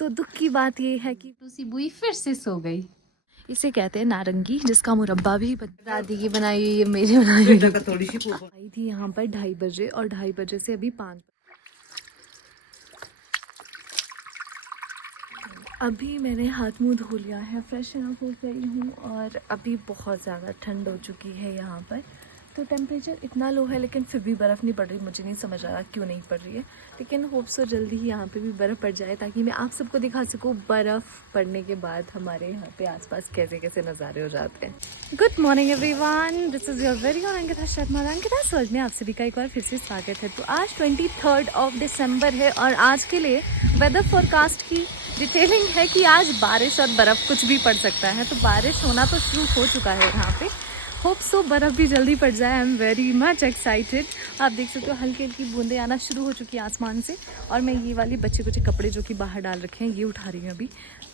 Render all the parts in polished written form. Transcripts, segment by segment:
तो दुख की बात ये है कि लूसी बुई फिर से सो गई। इसे कहते हैं नारंगी, जिसका मुरब्बा भी दादी की बनाई हुई, ये मेरी बनाई हुई थोड़ी सी आई थी यहाँ पर 2:30 बजे, और 2:30 बजे से अभी 5। अभी मैंने हाथ मुंह धो लिया है, फ्रेश अप हो गई हूँ, और अभी बहुत ज़्यादा ठंड हो चुकी है यहाँ पर। तो टेम्परेचर इतना लो है, लेकिन फिर भी बर्फ़ नहीं पड़ रही। मुझे नहीं समझ आ रहा क्यों नहीं पड़ रही है, लेकिन होप सो जल्दी ही यहाँ पे भी बर्फ़ पड़ जाए, ताकि मैं आप सबको दिखा सकूँ बर्फ़ पड़ने के बाद हमारे यहाँ पे आसपास कैसे कैसे नज़ारे हो जाते हैं। Good morning everyone, this is your very own Ankita Sharma. Ankita world में आप सभी का एक बार फिर से स्वागत है। तो आज 23 दिसंबर है, और आज के लिए वेदर फोरकास्ट की डिटेलिंग है कि आज बारिश और बर्फ़ कुछ भी पड़ सकता है। तो बारिश होना तो शुरू हो चुका है यहाँ पे, होप सो बर्फ़ भी जल्दी पड़ जाए। I am very much excited. आप देख सकते हो हल्की हल्की बूंदें आना शुरू हो चुकी हैं आसमान से, और मैं ये वाली बच्चे बच्चे कपड़े जो कि बाहर डाल रखे हैं ये उठा रही हूँ।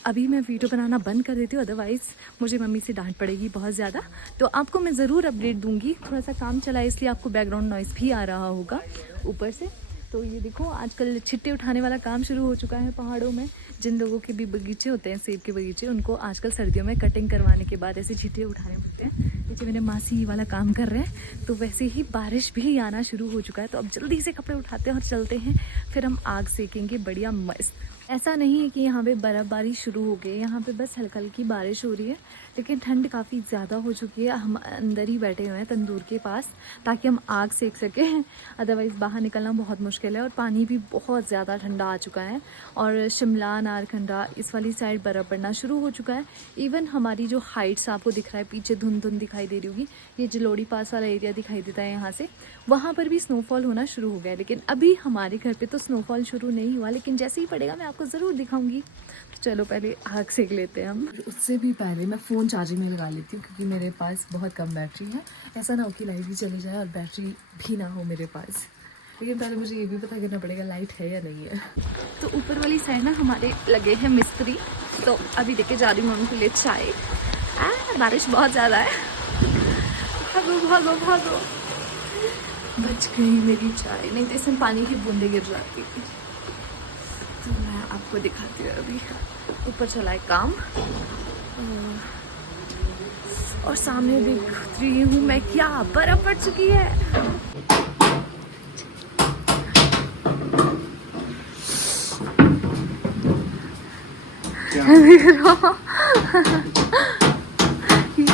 अभी मैं वीडियो बनाना बंद कर देती हूँ, अदरवाइज़ मुझे मम्मी से डांट पड़ेगी बहुत ज़्यादा। तो आपको मैं ज़रूर अपडेट दूँगी। थोड़ा सा काम चला है, इसलिए आपको बैकग्राउंड नॉइज़ भी आ रहा होगा ऊपर से। तो ये देखो आजकल छिट्टे उठाने वाला काम शुरू हो चुका है पहाड़ों में। जिन लोगों के भी बगीचे होते हैं, सेब के बगीचे, उनको आजकल सर्दियों में कटिंग करवाने के बाद ऐसे छिट्टे उठाने पड़ते हैं। जैसे मेरे मासी वाला काम कर रहे हैं, तो वैसे ही बारिश भी आना शुरू हो चुका है। तो अब जल्दी से कपड़े उठाते हैं और चलते हैं, फिर हम आग सेकेंगे बढ़िया मस्त। ऐसा नहीं है कि यहाँ पे बर्फ़बारी शुरू हो गई है, यहाँ पे बस हल्की हल्की बारिश हो रही है, लेकिन ठंड काफ़ी ज़्यादा हो चुकी है। हम अंदर ही बैठे हुए हैं तंदूर के पास, ताकि हम आग सेक सकें, अदरवाइज़ बाहर निकलना बहुत मुश्किल है। और पानी भी बहुत ज़्यादा ठंडा आ चुका है, और शिमला, नारकंडा इस वाली साइड बर्फ़ पड़ना शुरू हो चुका है। इवन हमारी जो हाइट्स आपको दिख रहा है पीछे, धुंध धुंध दिखाई दे रही होगी, ये जलोड़ी पास वाला एरिया दिखाई देता है यहाँ से, वहाँ पर भी स्नोफॉल होना शुरू हो गया है। लेकिन अभी हमारे घर पे तो स्नोफॉल शुरू नहीं हुआ, लेकिन जैसे ही पड़ेगा मैं आपको ज़रूर दिखाऊंगी। तो चलो पहले आग सेक लेते हैं हम। उससे भी पहले मैं फ़ोन चार्जिंग में लगा लेती हूँ, क्योंकि मेरे पास बहुत कम बैटरी है। ऐसा ना हो कि लाइट भी चली जाए और बैटरी भी ना हो मेरे पास, लेकिन पहले मुझे ये भी पता करना पड़ेगा लाइट है या नहीं है। तो ऊपर वाली साइड ना हमारे लगे हैं मिस्त्री, तो अभी देखे जा रही हूँ उनके लिए चाय। बारिश बहुत ज़्यादा है, भागो भागो भागो। बच गई मेरी चाय, नहीं तो इसमें पानी की बूंदें गिर जाती। तो मैं आपको दिखाती हूँ। अभी ऊपर चला है काम, और सामने देख रही हूँ मैं क्या बर्फ़ पड़ चुकी है।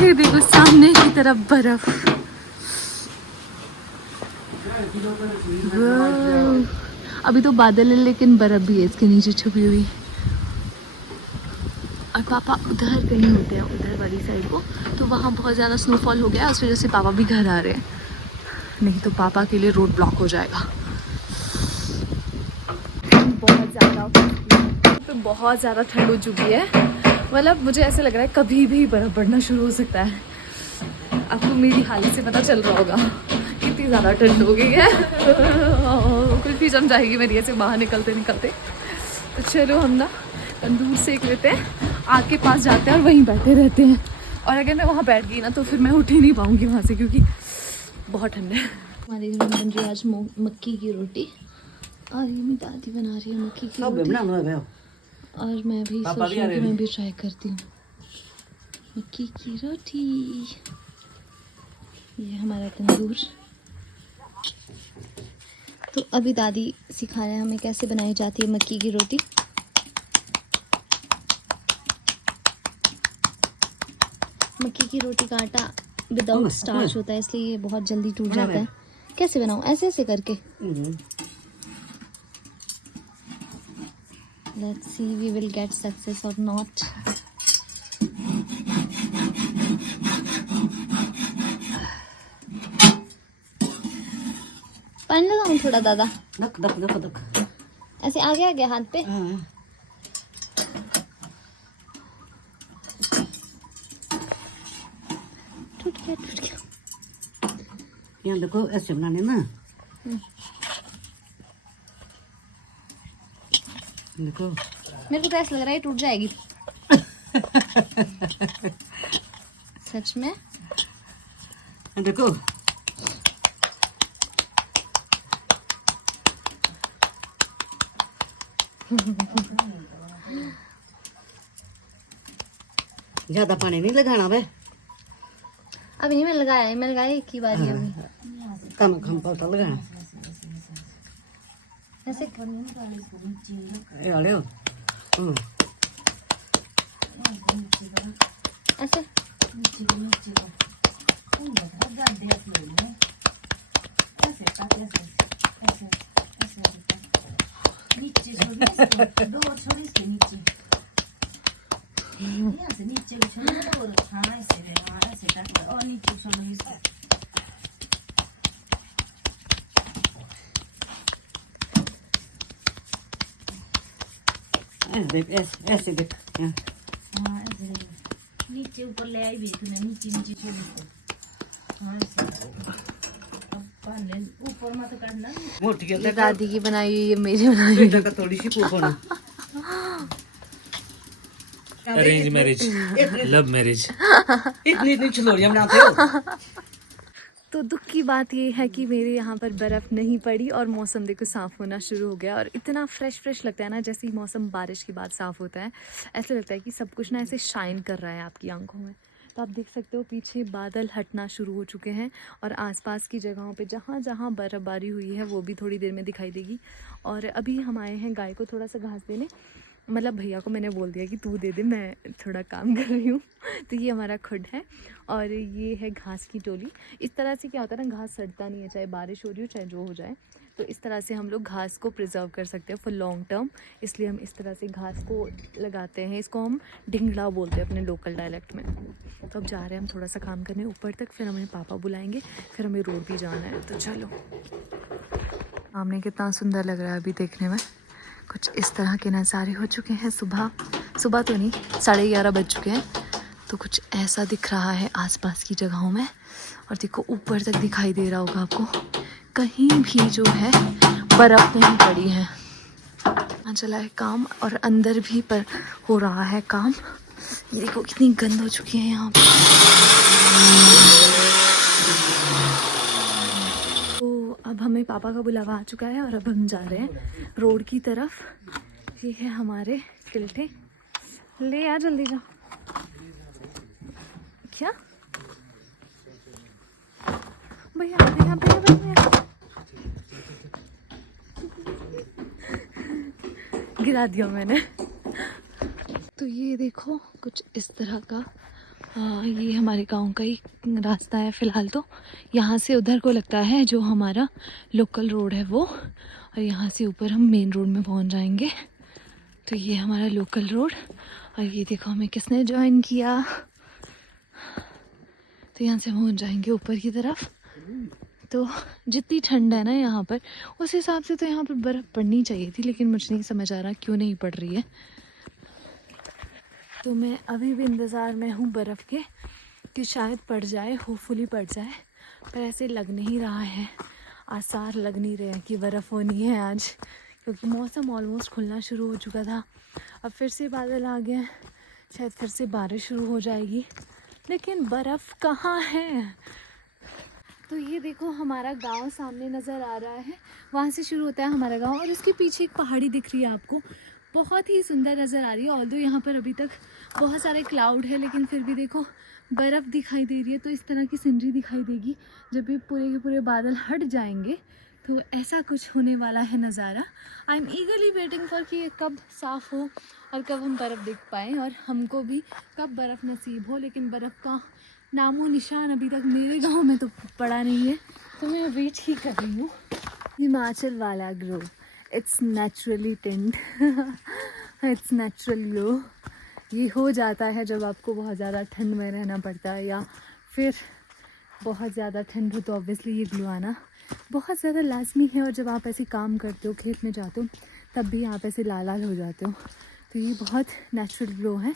ये देखो सामने की तरफ बर्फ़। अभी तो बादल है, लेकिन बर्फ़ भी है इसके नीचे छुपी हुई। और पापा उधर कहीं होते हैं, उधर वाली साइड को, तो वहाँ बहुत ज़्यादा स्नोफॉल हो गया, उस वजह से पापा भी घर आ रहे हैं, नहीं तो पापा के लिए रोड ब्लॉक हो जाएगा। बहुत ज़्यादा तो बहुत ज़्यादा ठंड हो चुकी है, मतलब मुझे ऐसा लग रहा है कभी भी बर्फ़ पड़ना शुरू हो सकता है। आपको मेरी हालत से पता चल रहा होगा कितनी ज़्यादा ठंड हो गई है। कुछ भी जम जाएगी मेरी ऐसे बाहर निकलते निकलते। तो चलो हम ना तंदूर सेक लेते हैं, आग के पास जाते हैं और वहीं बैठे रहते हैं। और अगर मैं वहाँ बैठ गई ना, तो फिर मैं उठ ही नहीं पाऊँगी वहाँ से, क्योंकि बहुत ठंड है। हमारे घर में बन रही है आज मक्की की रोटी, और ये मेरी दादी बना रही है मक्की की रोटी, और मैं भी सोच रही हूँ कि मैं भी ट्राई करती हूँ मक्की की रोटी। ये हमारा तंदूर। तो अभी दादी सिखा रहे हैं हमें कैसे बनाई जाती है मक्की की रोटी। मक्की की रोटी का आटा विदाउट स्टार्च होता है, इसलिए ये बहुत जल्दी टूट जाता है। कैसे बनाऊँ? ऐसे ऐसे करके। Let's see we will get success or not. पानी लगाऊं थोड़ा दादा? दक। ऐसे आगे आगे हाथ पे। टूट गया। यहाँ देखो ऐसे बनाने ना, देखो मेरे को तो ऐसा लग रहा है टूट जाएगी। सच में देखो। ज्यादा पानी नहीं लगाना वे अभी नहीं मैं लगाया एक ही बार ये कम कम पता लगाना ऐसे ये वाले हो ऐसे देख ऐसे देख नीचे ऊपर ले आई भी तूने नीचे नीचे छोड़ दो हाँ ऐसे अब पहले ऊपर मत करना मोटी के ये दादी की बनाई हुई ये मेरी बनाई हुई बेटा का थोड़ी सी पोपना अरेंज मैरिज लव मैरिज इतनी इतनी छलोरियां बनाते हो तो दुख की बात ये है कि मेरे यहाँ पर बर्फ़ नहीं पड़ी और मौसम देखो साफ़ होना शुरू हो गया और इतना फ्रेश लगता है ना, जैसे ही मौसम बारिश के बाद साफ़ होता है ऐसा लगता है कि सब कुछ ना ऐसे शाइन कर रहा है आपकी आंखों में। तो आप देख सकते हो पीछे बादल हटना शुरू हो चुके हैं और आसपास की जगहों पे जहाँ जहाँ बर्फ़बारी हुई है वो भी थोड़ी देर में दिखाई देगी। और अभी हम आए हैं गाय को थोड़ा सा घास देने, मतलब भैया को मैंने बोल दिया कि तू दे दे, मैं थोड़ा काम कर रही हूँ। तो ये हमारा खुड है और ये है घास की टोली। इस तरह से क्या होता है ना, घास सड़ता नहीं है, चाहे बारिश हो रही हो चाहे जो हो जाए। तो इस तरह से हम लोग घास को प्रिजर्व कर सकते हैं फॉर लॉन्ग टर्म, इसलिए हम इस तरह से घास को लगाते हैं। इसको हम ढिंगला बोलते हैं अपने लोकल डायलेक्ट में। तो अब जा रहे हैं हम थोड़ा सा काम करने ऊपर तक, फिर हमें पापा बुलाएंगे, फिर हमें रोड भी जाना है। तो चलो, सामने कितना सुंदर लग रहा है अभी देखने में। कुछ इस तरह के नज़ारे हो चुके हैं। सुबह तो नहीं, 11:30 बज चुके हैं। तो कुछ ऐसा दिख रहा है आसपास की जगहों में। और देखो ऊपर तक दिखाई दे रहा होगा आपको, कहीं भी जो है बर्फ़ नहीं पड़ी है। यहाँ चला है काम और अंदर भी पर हो रहा है काम। ये देखो कितनी गंद हो चुकी है यहाँ पे। तो अब हमें पापा का बुलावा आ चुका है और अब हम जा रहे हैं रोड की तरफ। ये है हमारे किल्टे, ले आ जल्दी जा। क्या भैया भैया भैया भैया गिरा दिया मैंने। तो ये देखो कुछ इस तरह का ये हमारे गांव का ही रास्ता है फ़िलहाल। तो यहाँ से उधर को लगता है जो हमारा लोकल रोड है वो, और यहाँ से ऊपर हम मेन रोड में पहुँच जाएंगे। तो ये हमारा लोकल रोड। और ये देखो हमें किसने ज्वाइन किया। तो यहाँ से हम पहुँच जाएंगे ऊपर की तरफ। तो जितनी ठंड है ना यहाँ पर, उस हिसाब से तो यहाँ पर बर्फ़ पड़नी चाहिए थी, लेकिन मुझे नहीं समझ आ रहा क्यों नहीं पड़ रही है। तो मैं अभी भी इंतज़ार में हूँ बर्फ़ के कि शायद पड़ जाए, होपफुली पड़ जाए, पर ऐसे लग नहीं रहा है, आसार लग नहीं रहे हैं कि बर्फ़ होनी है आज, क्योंकि मौसम ऑलमोस्ट खुलना शुरू हो चुका था। अब फिर से बादल आ गए, शायद फिर से बारिश शुरू हो जाएगी, लेकिन बर्फ़ कहाँ है। तो ये देखो हमारा गांव सामने नज़र आ रहा है, वहाँ से शुरू होता है हमारा गांव और इसके पीछे एक पहाड़ी दिख रही है आपको, बहुत ही सुंदर नज़र आ रही है। ऑल्दो यहाँ पर अभी तक बहुत सारे क्लाउड है, लेकिन फिर भी देखो बर्फ़ दिखाई दे रही है। तो इस तरह की सीनरी दिखाई देगी जब भी पूरे के पूरे बादल हट जाएंगे। तो ऐसा कुछ होने वाला है नज़ारा। आई एम ईगरली वेटिंग फॉर कि ये कब साफ़ हो और कब हम बर्फ़ देख पाएँ और हमको भी कब बर्फ़ नसीब हो। लेकिन बर्फ़ का नामो निशान अभी तक मेरे गांव में तो पड़ा नहीं है, तो मैं वेट ही कर रही हूँ। हिमाचल वाला grow, it's naturally tint, it's natural glow. ये हो जाता है जब आपको बहुत ज़्यादा ठंड में रहना पड़ता है, या फिर बहुत ज़्यादा ठंड हो तो ऑब्वियसली ये ग्लो आना बहुत ज़्यादा लाजमी है। और जब आप ऐसे काम करते हो, खेत में जाते हो, तब भी आप ऐसे लाल लाल हो जाते हो। तो ये बहुत नेचुरल ग्लो है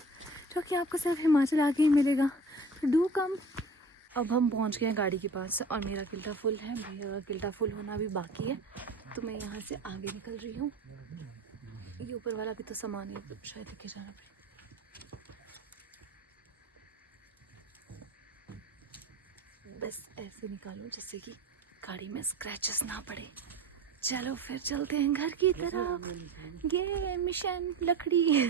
जो कि आपको सिर्फ हिमाचल आके ही मिलेगा। तो डू कम। अब हम पहुंच गए हैं गाड़ी के पास और मेरा किल्टा फुल है, भैया का किल्टा फुल होना भी बाकी है। तो मैं यहाँ से आगे निकल रही हूँ। ये ऊपर वाला भी तो सामान है, तो शायद लेके जाना पड़ेगा। बस ऐसे निकालो जिससे कि गाड़ी में स्क्रैचेस ना पड़े। चलो फिर चलते हैं घर की तरफ। ये मिशन लकड़ी।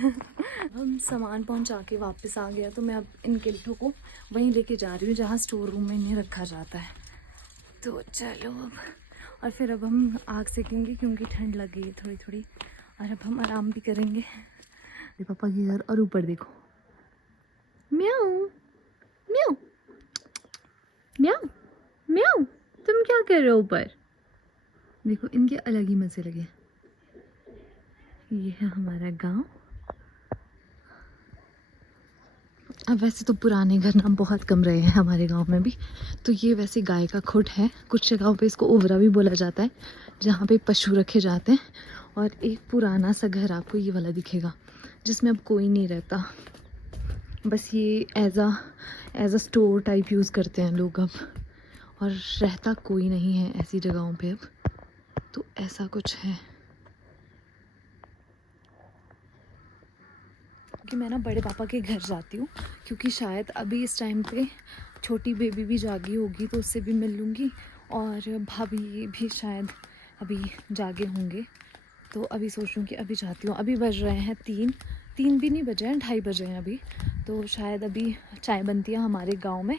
हम सामान पहुंचा के वापस आ गया, तो मैं अब इन किल्टों को वहीं लेके जा रही हूँ जहाँ स्टोर रूम में इन्हें रखा जाता है। तो चलो अब, और फिर अब हम आग सेकेंगे क्योंकि ठंड लग गई है थोड़ी थोड़ी, और अब हम आराम भी करेंगे। पापा की घर, और ऊपर देखो म्याऊ म्याऊ म्याऊ म्याऊ, तुम क्या कर रहे हो ऊपर? देखो इनके अलग ही मज़े लगे। ये है हमारा गांव। अब वैसे तो पुराने घर ना बहुत कम रहे हैं हमारे गांव में भी। तो ये वैसे गाय का खुट है, कुछ जगहों पे इसको ओवरा भी बोला जाता है, जहाँ पे पशु रखे जाते हैं। और एक पुराना सा घर आपको ये वाला दिखेगा जिसमें अब कोई नहीं रहता, बस ये as a store type use करते हैं लोग अब, और रहता कोई नहीं है ऐसी जगहों पे अब। तो ऐसा कुछ है कि मैं ना बड़े पापा के घर जाती हूँ, क्योंकि शायद अभी इस टाइम पे छोटी बेबी भी जागी होगी तो उससे भी मिल लूँगी, और भाभी भी शायद अभी जागे होंगे। तो अभी सोच रही हूँ कि अभी जाती हूँ। अभी बज रहे हैं 3 भी नहीं बजे हैं, 2:30 बजे हैं अभी। तो शायद अभी चाय बनती है हमारे गांव में,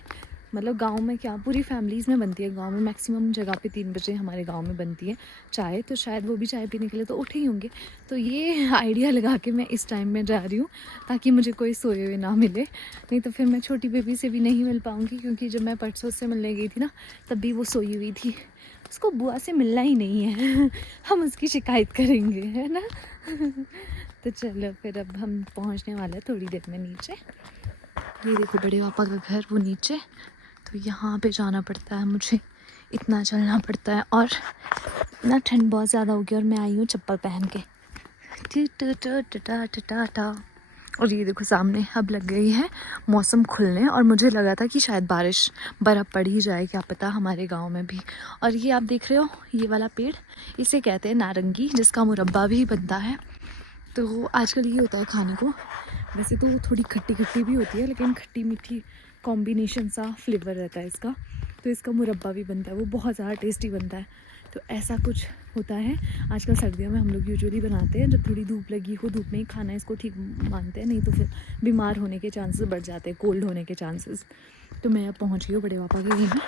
मतलब गांव में क्या, पूरी फैमिलीज़ में बनती है। गांव में मैक्सिमम जगह पे 3 बजे हमारे गांव में बनती है चाय, तो शायद वो भी चाय पीने के लिए तो उठे ही होंगे। तो ये आइडिया लगा के मैं इस टाइम में जा रही हूँ ताकि मुझे कोई सोए हुए ना मिले, नहीं तो फिर मैं छोटी बेबी से भी नहीं मिल पाऊँगी, क्योंकि जब मैं परसों से मिलने गई थी ना तब भी वो सोई हुई थी। उसको बुआ से मिलना ही नहीं है। हम उसकी शिकायत करेंगे, है ना। तो चलो फिर अब हम पहुँचने वाले हैं थोड़ी देर में नीचे। ये देखो बड़े पापा का घर वो नीचे, तो यहाँ पे जाना पड़ता है मुझे, इतना चलना पड़ता है। और ना ठंड बहुत ज़्यादा हो गई और मैं आई हूँ चप्पल पहन के। टा। और ये देखो सामने अब लग गई है मौसम खुलने, और मुझे लगा था कि शायद बर्फ़ पड़ ही जाए, क्या पता हमारे गांव में भी। और ये आप देख रहे हो ये वाला पेड़, इसे कहते हैं नारंगी, जिसका मुरब्बा भी बनता है। तो आजकल ये होता है खाने को, वैसे तो थोड़ी खट्टी खट्टी भी होती है, लेकिन खट्टी मीठी कॉम्बिनेशन सा फ्लेवर रहता है इसका। तो इसका मुरब्बा भी बनता है, वो बहुत ज़्यादा टेस्टी बनता है। तो ऐसा कुछ होता है। आजकल सर्दियों में हम लोग यूजुअली बनाते हैं, जब थोड़ी धूप लगी हो, धूप में ही खाना इसको ठीक मानते हैं, नहीं तो फिर बीमार होने के चांसेस बढ़ जाते हैं, कोल्ड होने के चांसेस। तो मैं अब पहुंच गई हूँ बड़े पापा के घर में,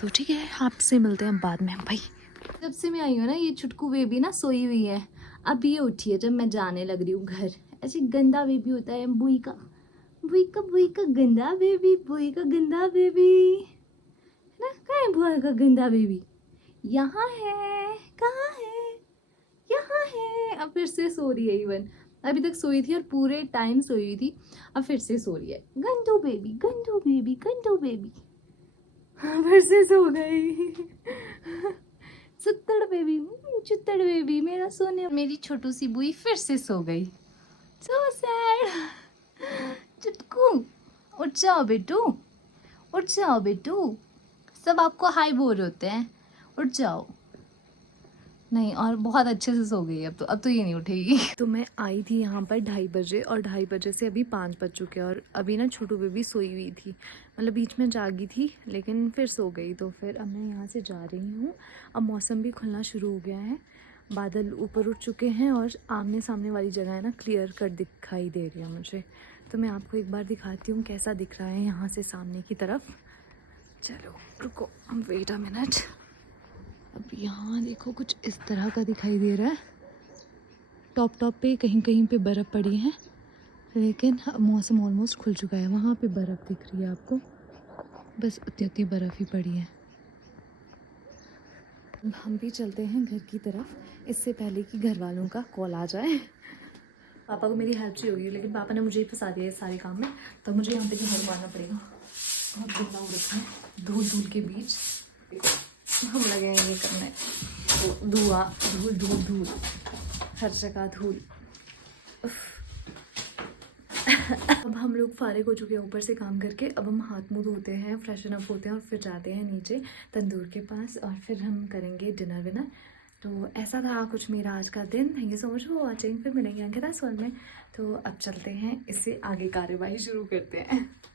तो ठीक है आपसे मिलते हैं बाद में भाई। जब से मैं आई हूँ ना ये छुटकू बेबी ना सोई हुई है, अब ये उठी है जब मैं जाने लग रही हूँ घर। ऐसे गंदा बेबी होता है बुई का गंदा बेबी, बुई का गंदा बेबी ना। कहाँ है बुआ का गंदा बेबी? यहाँ है, कहाँ है? यहाँ है। अब फिर से सो रही है इवन, अभी तक सोई थी और पूरे टाइम सोई हुई थी, अब फिर से सो रही है। गंदू बेबी गंदू बेबी गंदू बेबी, फिर से सो गई। सुत्तड़ बेबी, चुत्तड़ बेबी, मेरा सोने, मेरी छोटू सी बुई फिर से सो गई। So sad. चुटकू उठ जाओ बेटू, उठ जाओ बेटू, सब आपको हाई बोल होते हैं, उठ जाओ। नहीं, और बहुत अच्छे से सो गई अब तो ये नहीं उठेगी। तो मैं आई थी यहाँ पर 2:30 बजे, और 2:30 बजे से अभी 5 बज चुके हैं, और अभी ना छोटू बेबी सोई हुई थी, मतलब बीच में जागी थी लेकिन फिर सो गई। तो फिर अब मैं यहाँ से जा रही हूँ। अब मौसम भी खुलना शुरू हो गया है, बादल ऊपर उठ चुके हैं, और आमने सामने वाली जगह है ना क्लियर कट दिखाई दे रही है मुझे। तो मैं आपको एक बार दिखाती हूँ कैसा दिख रहा है यहाँ से सामने की तरफ। चलो रुको, वेट अ मिनट। अब यहाँ देखो कुछ इस तरह का दिखाई दे रहा है, टॉप पे कहीं कहीं पे बर्फ़ पड़ी है, लेकिन मौसम ऑलमोस्ट खुल चुका है। वहाँ पे बर्फ़ दिख रही है आपको, बस उतनी उतनी बर्फ़ ही पड़ी है। अब हम भी चलते हैं घर की तरफ, इससे पहले कि घर वालों का कॉल आ जाए। पापा को मेरी हेल्प चाहिए होगी, लेकिन पापा ने मुझे ही फंसा दिया इस सारे काम में, तो मुझे यहाँ पे झाड़ू मारना पड़ेगा। बहुत गंदा हो रखा है, धूल के बीच हम लगे हैं ये करने। तो धूल हर जगह धूल। अब हम लोग फारिग हो चुके हैं ऊपर से काम करके। अब हम हाथ मुंह धोते हैं, फ्रेशन अप होते हैं, और फिर जाते हैं नीचे तंदूर के पास, और फिर हम करेंगे डिनर विनर। तो ऐसा था कुछ मेरा आज का दिन। Thank you so much for watching. फिर मिलेंगे अंकिता सोल में। तो अब चलते हैं, इससे आगे कार्यवाही शुरू करते हैं।